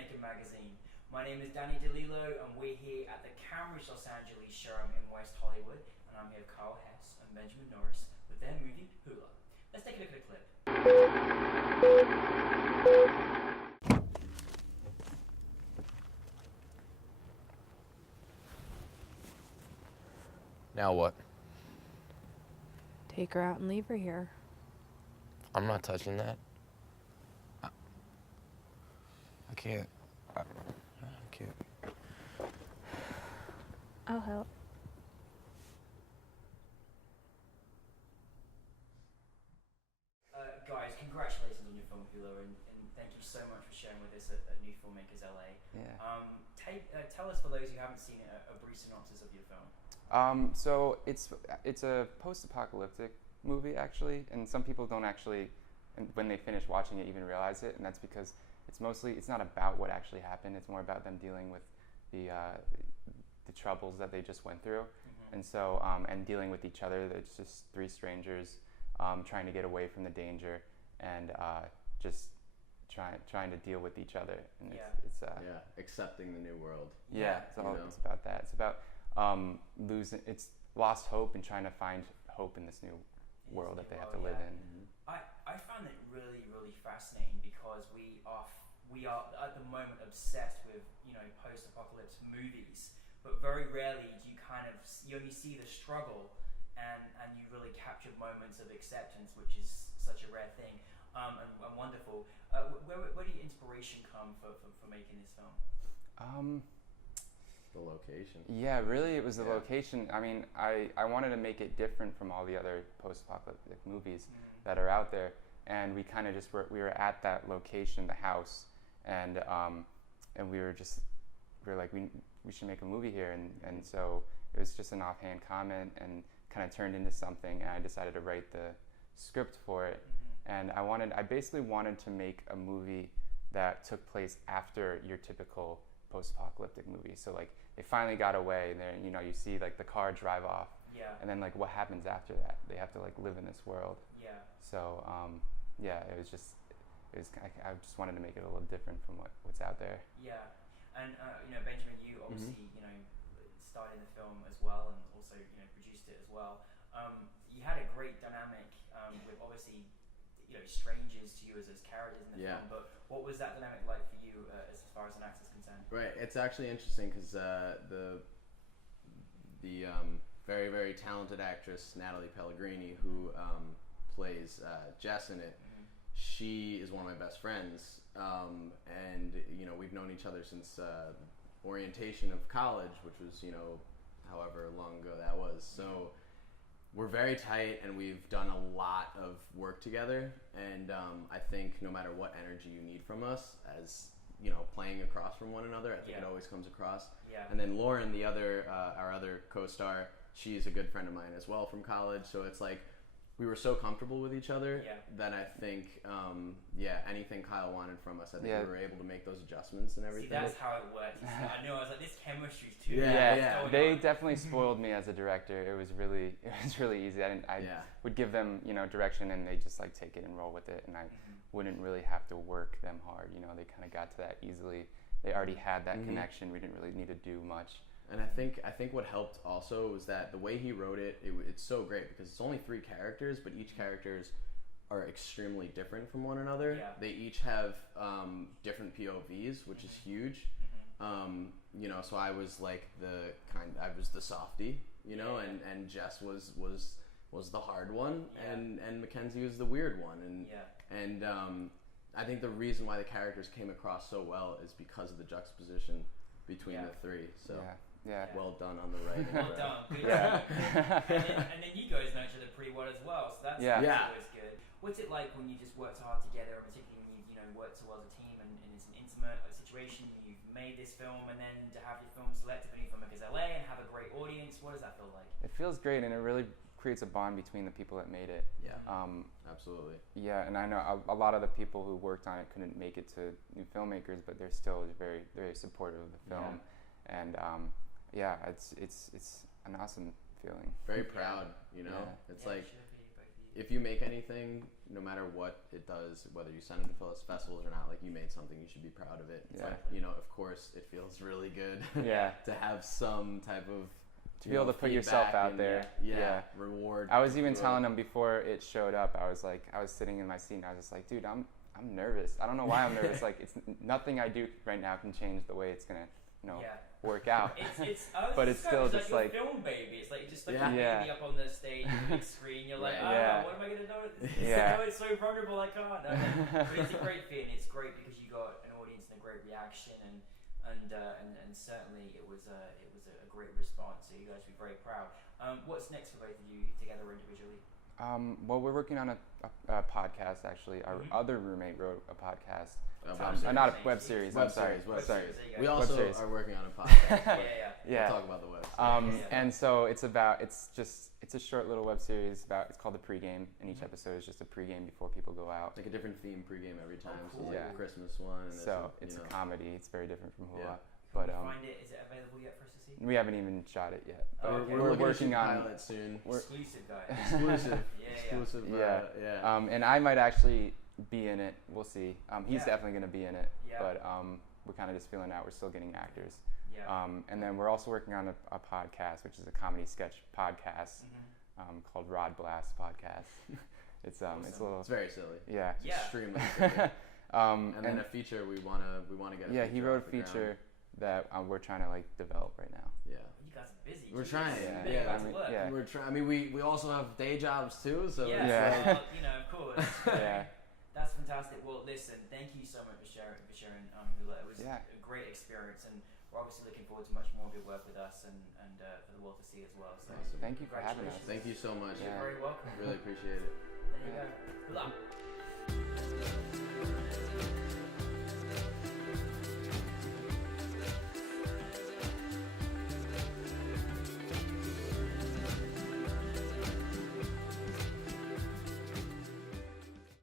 Filmmaker magazine. My name is Danny DeLillo, and we're here at the NFMLA Los Angeles showroom in West Hollywood, and I'm here with Carl Hess and Benjamin Norris with their movie Hula. Let's take a look at a clip. Now what? Take her out and leave her here. I'm not touching that. I can't. I can't. I'll help. Guys, congratulations on your film Hula, and thank you so much for sharing with us at NewFilmmakers LA. Yeah. Tell us, for those who haven't seen it, a brief synopsis of your film. So it's a post-apocalyptic movie, actually, and some people don't actually, when they finish watching it, even realize it, and that's because it's not about what actually happened. It's more about them dealing with the troubles that they just went through, and so and dealing with each other. It's just three strangers trying to get away from the danger and just trying to deal with each other. And it's accepting the new world. It's about that. It's about it's lost hope and trying to find hope in this new world that they have to live in. I found it really, really fascinating because we are at the moment obsessed with post-apocalypse movies, but very rarely do you only see the struggle and you really capture moments of acceptance, which is such a rare thing and wonderful. Where did your inspiration come for making this film? The location. Yeah, really, it was the location. I mean, I wanted to make it different from all the other post-apocalyptic movies that are out there, and we kind of just we were at that location, the house, and we were like, we should make a movie here, and so it was just an offhand comment and kind of turned into something, and I decided to write the script for it, and I basically wanted to make a movie that took place after your typical post-apocalyptic movie. So like they finally got away, and then you see like the car drive off, and then like what happens after that? They have to like live in this world. So it was I just wanted to make it a little different from what's out there. And Benjamin, you obviously starred in the film as well, and also produced it as well. You had a great dynamic with obviously strangers to you as characters in the film, but what was that dynamic like for you as far as an actor's concerned? Right, it's actually interesting because the very, very talented actress Natalie Pellegrini, who plays Jess in it, she is one of my best friends, and we've known each other since orientation of college, which was however long ago that was. So we're very tight, and we've done a lot of work together, and I think no matter what energy you need from us, as playing across from one another, I think it always comes across. And then Lauren, our other co-star, she's a good friend of mine as well from college, so it's like we were so comfortable with each other that I think anything Kyle wanted from us, I think we were able to make those adjustments and everything. See, that's how it works. I know, I was like, this chemistry's too. They definitely spoiled me as a director. It was really easy. I would give them direction, and they just like take it and roll with it, and I wouldn't really have to work them hard. They kind of got to that easily. They already had that connection. We didn't really need to do much. And I think what helped also was that the way he wrote it's so great because it's only 3 characters, but each characters are extremely different from one another. They each have different POVs, which is huge. So I was like I was the softie, and Jess was the hard one, and Mackenzie was the weird one, and I think the reason why the characters came across so well is because of the juxtaposition between the 3. So. Well done on the writing. Well done. Good. And then you guys know each other pretty well as well, so that's always good. What's it like when you just work so hard together, particularly when you work so well as a team, and it's an intimate situation? You've made this film, and then to have your film selected for Filmmakers LA and have a great audience. What does that feel like? It feels great, and it really creates a bond between the people that made it. Absolutely. Yeah, and I know a lot of the people who worked on it couldn't make it to New Filmmakers, but they're still very, very supportive of the film, and it's an awesome feeling. Very proud, It's like if you make anything, no matter what it does, whether you send it to festivals or not, like you made something, you should be proud of it. Yeah. But, you know, of course, it feels really good Yeah. to have some type of To be able to put yourself feedback out and, there. yeah, reward. I was even if you telling will. them before it showed up. I was sitting in my seat and I was just like, dude, I'm nervous. I don't know why I'm nervous. Like, it's nothing I do right now can change the way it's gonna, work out. But it's still just like film baby. It's like just like Yeah. a baby up on the stage, big screen. You're like, Right. what am I gonna do? Yeah. It's so vulnerable. I can't. No. But it's a great feeling. It's great because you got an audience and a great reaction, and certainly it was a great response. So you guys should be very proud. What's next for both of you together or individually? well, we're working on a podcast actually. Our other roommate wrote a podcast. Not a web series. Web I'm sorry. series, web Sorry. series. There you go. We Web also series. are working on a podcast. but Yeah. We'll talk about the web. And so it's a short little web series it's called the pregame, and each episode is just a pregame before people go out. It's like a different theme pregame every time. cool. So like Yeah. a Christmas one. And So there's it's you a know, comedy. It's very different from Hula. Yeah. But Can you find it? Is it available yet for us to see? we haven't even shot it yet. But Okay. we're looking to working shoot on pilot soon. Exclusive, guys. Exclusive. Yeah. Exclusive. Yeah. Yeah. and I might actually be in it. We'll see. He's Yeah. definitely going to be in it. Yeah. But we're kind of just feeling out. We're still getting actors. Yeah. And then we're also working on a podcast, which is a comedy sketch podcast called Rod Blast Podcast. It's a little It's very silly. yeah. It's Yeah. extremely silly. And And then a feature we wanna get. yeah, a he feature wrote a off the ground. feature that we're trying to like develop right now. Yeah. You guys are busy. We're Jesus. trying, Big yeah, back I to mean, work. yeah. We're trying. I mean, we also have day jobs too, so Yeah. it's Yeah. like, Well, of course. Yeah. That's fantastic. Well, listen, thank you so much for sharing Hula. It was Yeah. a great experience, and we're obviously looking forward to much more of your work with us and for the world to see as well. So Awesome. Thank you for having us. Thank you so much. you're Yeah. very welcome. Really appreciate it. There you go. Good luck.